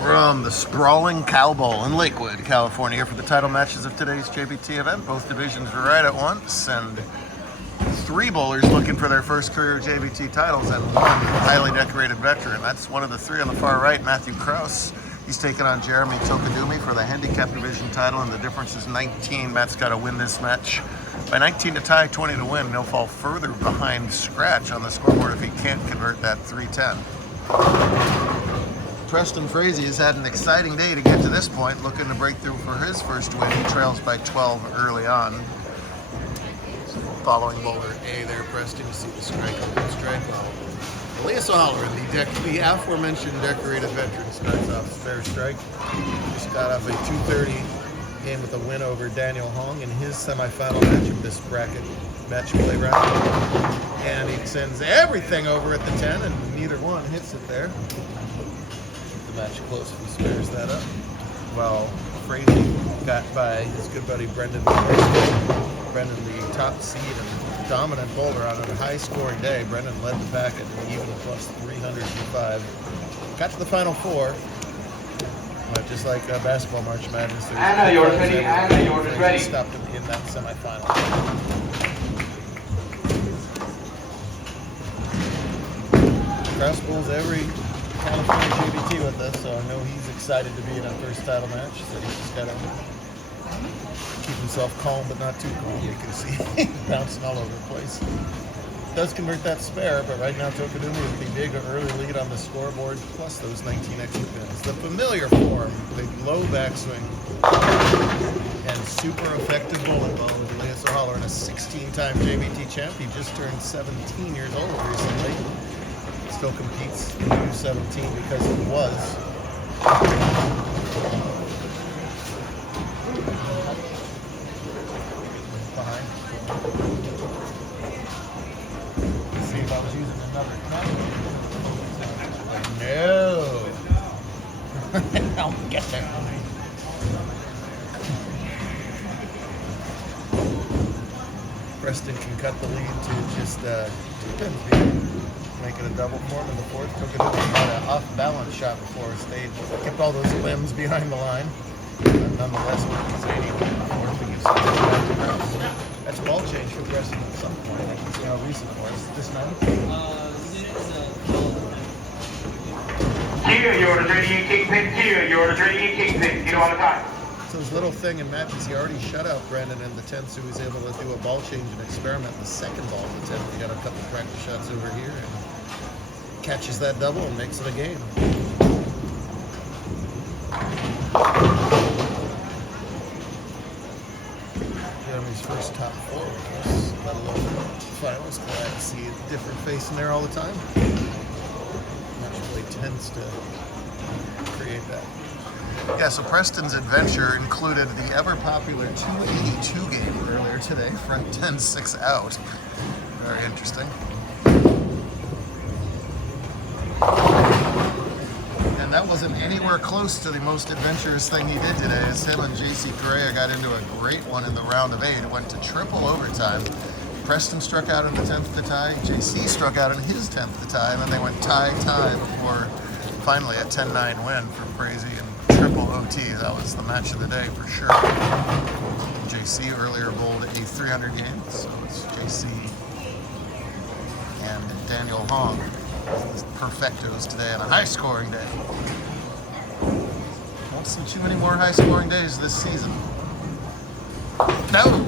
From the sprawling Cow Bowl in Lakewood, California, for the title matches of today's JBT event. Both divisions were right at once, and three bowlers looking for their first career JBT titles, and one highly decorated veteran. That's one of the three on the far right, Matthew Kraus. He's taking on Jeremy Tokadumi for the handicap division title, and the difference is 19. Matt's got to win this match by 19 to tie, 20 to win. He'll fall further behind Scratch on the scoreboard if he can't convert that 310. Preston Frazee has had an exciting day to get to this point, looking to break through for his first win. He trails by 12 early on. Following bowler A there, Preston, you see the strike ball. Elias O'Halloran, the aforementioned decorated veteran, starts off fair strike. Just got off a 230 game with a win over Daniel Hong in his semifinal match of this bracket match play round. And he sends everything over at the 10, and neither one hits it there. The match close if he spares that up. Well, Frazee got by his good buddy Brendan. Brendan, the top seed and dominant bowler on a high-scoring day. Brendan led the packet even plus 305. Got to the final four. Just like basketball March Madness. Anna, you're ready. Anna, you're ready. Stopped him in that semifinal. Kraus bowls every California JBT with us, so I know he's excited to be in our first title match. So he's just got to keep himself calm, but not too calm. You can see bouncing all over the place. Does convert that spare, but right now Tokadumi with the big early lead on the scoreboard, plus those 19 extra pins. The familiar form, the low backswing, and super effective bowling ball with Elias O'Halloran, a 16-time JBT champ. He just turned 17 years old recently. Still competes in U17 because it was. Behind. Let's see if I was using another cut. No. I'll get there. Preston can cut the lead to just 2 pins here. Make it a double form in the fourth. Tokadumi had an off-balance shot before, kept all those limbs behind the line. Nonetheless, he's 80 in the fourth, and you see that's a ball change for Preston at some point. I can see how recent it was. This night? Here, you're the 38 kingpin. Here, you're the 38 kingpin. Get on the time. So his little thing in matches, he already shut out Brandon in the 10th, so he was able to do a ball change and experiment in the second ball in the 10th. He got a couple practice shots over here and catches that double and makes it a game. Jeremy's first top four with us, let alone finals. Glad to see a different face in there all the time. Match play tends to create that. Yeah, so Preston's adventure included the ever-popular 282 game earlier today, front 10, 6 out. Very interesting. And that wasn't anywhere close to the most adventurous thing he did today, as him and JC Correa got into a great one in the round of 8. It went to triple overtime. Preston struck out in the 10th to tie, JC struck out in his 10th to tie, and then they went tie before finally a 10-9 win for Frazee and triple OT. That was the match of the day for sure. JC earlier bowled a 300 game, so it's JC and Daniel Hong, perfectos today on a high-scoring day. Won't see too many more high-scoring days this season. No!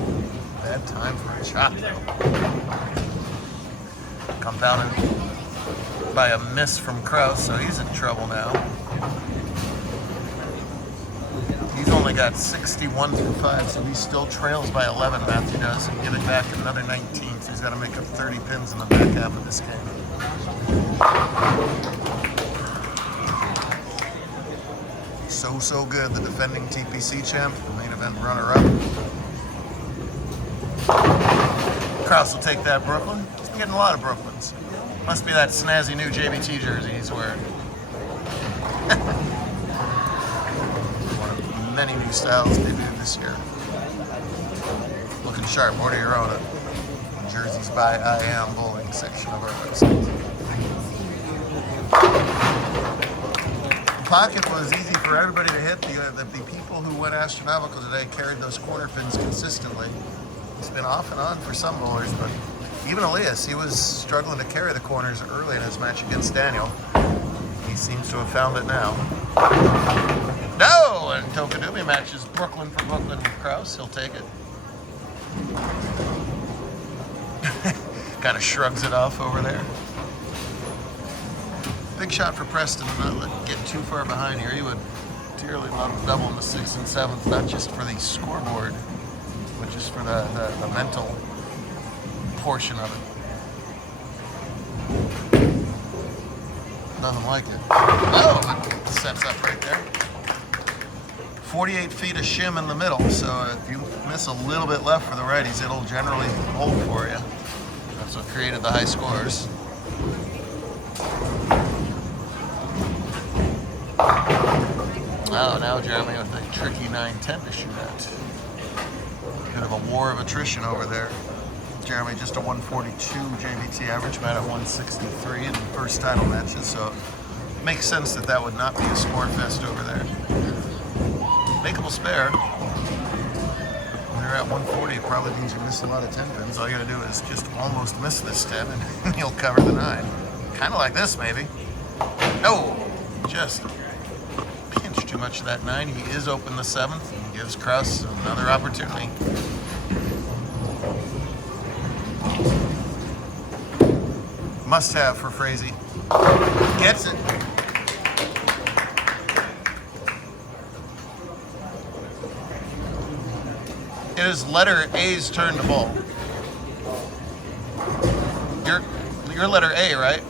Bad time for a chop, though. Compounded by a miss from Kraus, so he's in trouble now. He's only got 61 through 5, so he still trails by 11, Matthew does, and giving back another 19, so he's got to make up 30 pins in the back half of this game. So good, the defending TPC champ, the main event runner-up. Kraus will take that Brooklyn. He's been getting a lot of Brooklyns. Must be that snazzy new JBT jersey he's wearing. One of many new styles debuted this year. Looking sharp. Order your own at Jerseys by I Am Bowling section of our website. pocket was easy for everybody to hit. The people who went astronomical today carried those corner pins consistently. It's been off and on for some bowlers, but even Elias, he was struggling to carry the corners early in his match against Daniel. He seems to have found it now. No! And Tokadumi matches Brooklyn for Brooklyn with Kraus. He'll take it. Kind of shrugs it off over there. Big shot for Preston to not get too far behind here. He would dearly love doubling the 6th and 7th, not just for the scoreboard, but just for the mental portion of it. Nothing like it. Oh, that sets up right there. 48 feet of shim in the middle, so if you miss a little bit left for the righties, it'll generally hold for you. That's what created the high scores. Oh, now Jeremy with a tricky 9-10 to shoot at. Kind of a war of attrition over there. Jeremy just a 142 JBT average, Matt at 163 in the first title matches, so it makes sense that that would not be a score fest over there. Makeable spare. When you're at 140, it probably means you miss a lot of 10 pins. All you gotta do is just almost miss this 10 and you'll cover the 9. Kind of like this, maybe. No, just pinch too much of that 9. He is open the 7th and gives Kraus another opportunity. Must have for Frazee. Gets it. It is letter A's turn to bowl. Your letter A, right?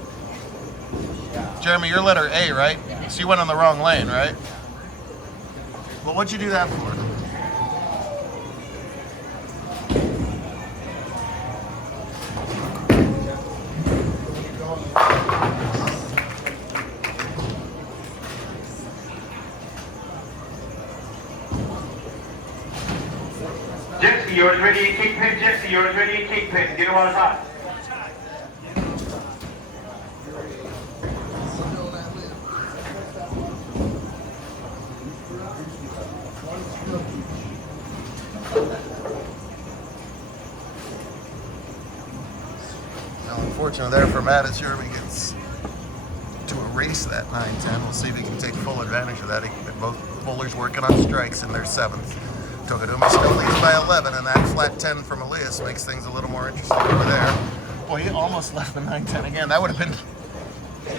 Jeremy, you're letter A, right? So you went on the wrong lane, right? Well, what'd you do that for? Jesse, yours ready, kingpin. Jesse, yours ready, kingpin. Get him on the top. Now, unfortunately there for Matt, as Jeremy gets to erase that 9-10. We'll see if he can take full advantage of that. Both bowlers working on strikes in their 7th. Tokadumi still leads by 11, and that flat 10 from Elias makes things a little more interesting over there. Boy, he almost left the 9-10 again. That would have been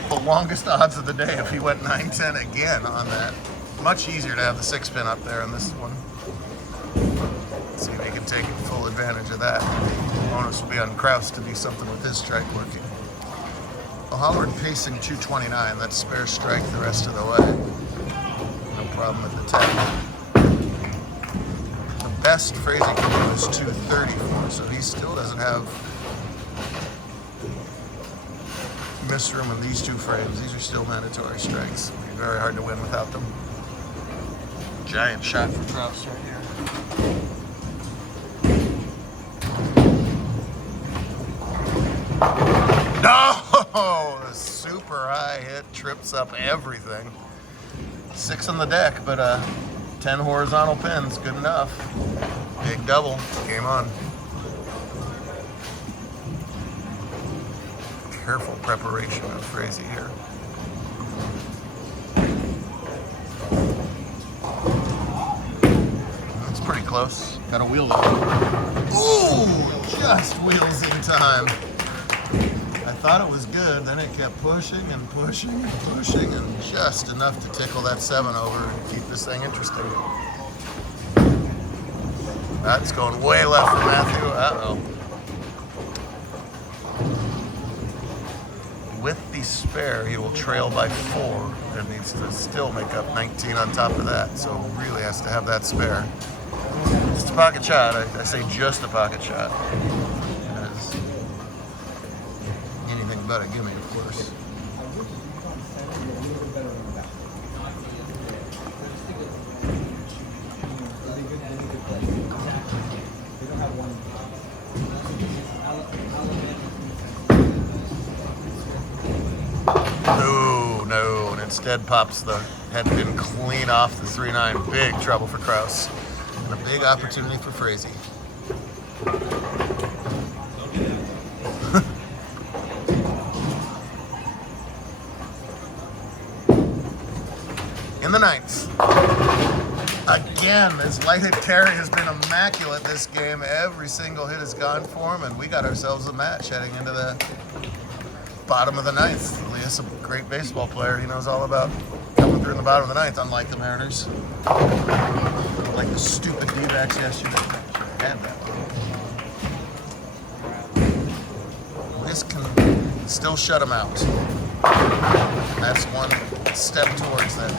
the longest odds of the day if he went 9-10 again on that. Much easier to have the 6-pin up there on this one. Let's see if he can take full advantage of that. The onus will be on Kraus to do something with his strike working. O'Halloran pacing 229. That's spare strike the rest of the way. No problem at the 10. Best Frazee can do is 234, so he still doesn't have miss room in these two frames. These are still mandatory strikes. It'll be very hard to win without them. Giant shot for Kraus right here. No! The super high hit trips up everything. 6 on the deck, but 10 horizontal pins, good enough. Big double, game on. Careful preparation of Frazee here. That's pretty close. Got a wheel though. Ooh, just wheels in time. I thought it was good, then it kept pushing and pushing and pushing, and just enough to tickle that 7 over and keep this thing interesting. That's going way left for Matthew. Uh-oh. With the spare, he will trail by 4 and needs to still make up 19 on top of that, so really has to have that spare. Just a pocket shot. I say just a pocket shot. Anything but a gimme, of course. No, and it's Instead pops the head pin clean off the 3-9. Big trouble for Kraus. And a big opportunity for Frazee. In the ninth. Again, this light hit carry has been immaculate this game. Every single hit has gone for him, and we got ourselves a match heading into the bottom of the ninth. Elias, a great baseball player. He knows all about coming through in the bottom of the ninth, unlike the Mariners. Like the stupid D-backs yesterday. Had that one. Elias can still shut him out. That's one step towards that.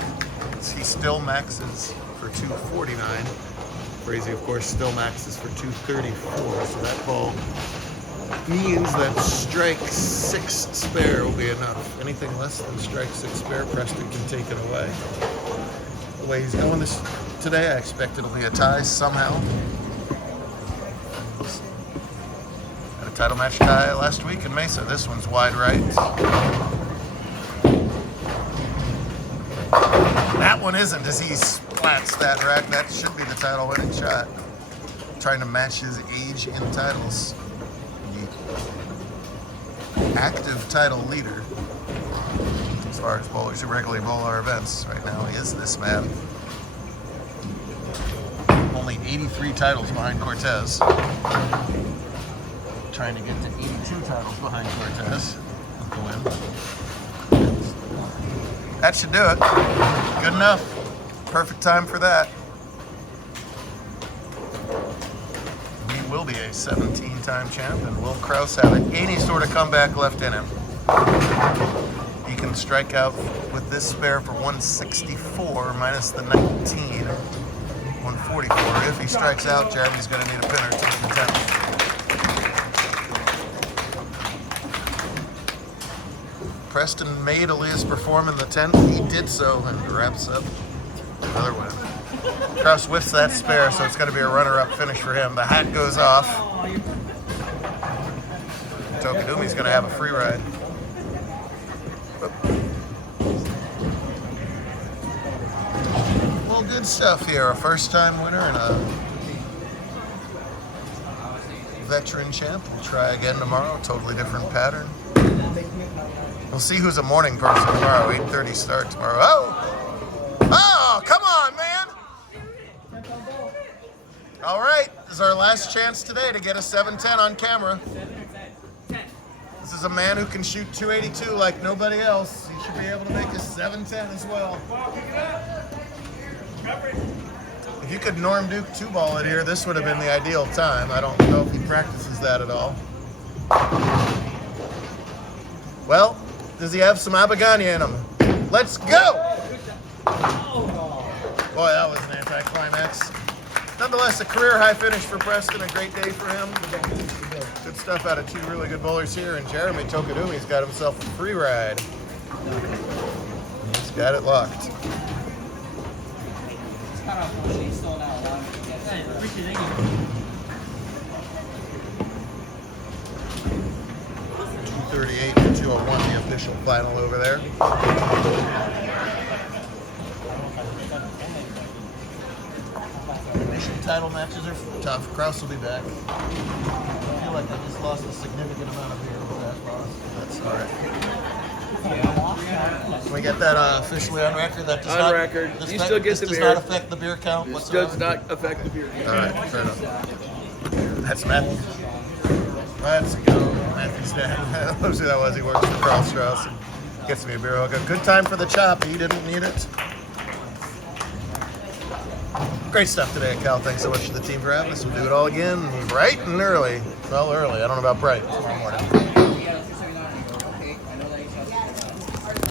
He still maxes for 249. Frazee, of course, still maxes for 234. So that ball means that strike 6 spare will be enough. Anything less than strike 6 spare, Preston can take it away. The way he's going today, I expect it'll be a tie somehow. Had a title match tie last week in Mesa. This one's wide right. That one isn't, as he splats that rack. That should be the title winning shot. Trying to match his age in titles. The active title leader, as far as bowlers who regularly bowl our events right now, is this man. Only 83 titles behind Cortez. Trying to get to 82 titles behind Cortez with the win. That should do it. Good enough. Perfect time for that. He will be a 17-time champ, and will Kraus have any sort of comeback left in him? He can strike out with this spare for 164 minus the 19, 144. If he strikes out, Jeremy's going to need a pin or two in the 10th. Preston made Elias perform in the 10th. He did so, and wraps up another win. Kraus whiffs that spare, so it's going to be a runner-up finish for him. The hat goes off. Tokadumi's going to have a free ride. Well, good stuff here. A first-time winner and a veteran champ. We'll try again tomorrow. Totally different pattern. We'll see who's a morning person tomorrow. 8:30 start tomorrow. Oh, come on, man. All right, this is our last chance today to get a 710 on camera. This is a man who can shoot 282 like nobody else. He should be able to make a 710 as well. If you could Norm Duke 2-ball it here, this would have been the ideal time. I don't know if he practices that at all. Well, does he have some Abagania in him? Let's go! Boy, that was an anticlimax. Nonetheless, a career-high finish for Preston. A great day for him. Good stuff out of two really good bowlers here. And Jeremy Tokadumi's got himself a free ride. He's got it locked. 238 to 201, the official final over there. Initial title matches are tough. Kraus will be back. I feel like I just lost a significant amount of beer with that loss. That's all right. Can we get that officially on record? That does on record. You still get the beer. Does not affect the beer count This whatsoever? does not affect the beer count. All right, fair enough. That's Matthew. Let's go. Matthew's dad. Who's who that was? He works for Carl Strauss. Gets me a beer. Okay. Good time for the chop. He didn't need it. Great stuff today, Cal. Thanks so much to the team for having us. We'll do it all again bright and early. Well, early. I don't know about bright. Tomorrow morning.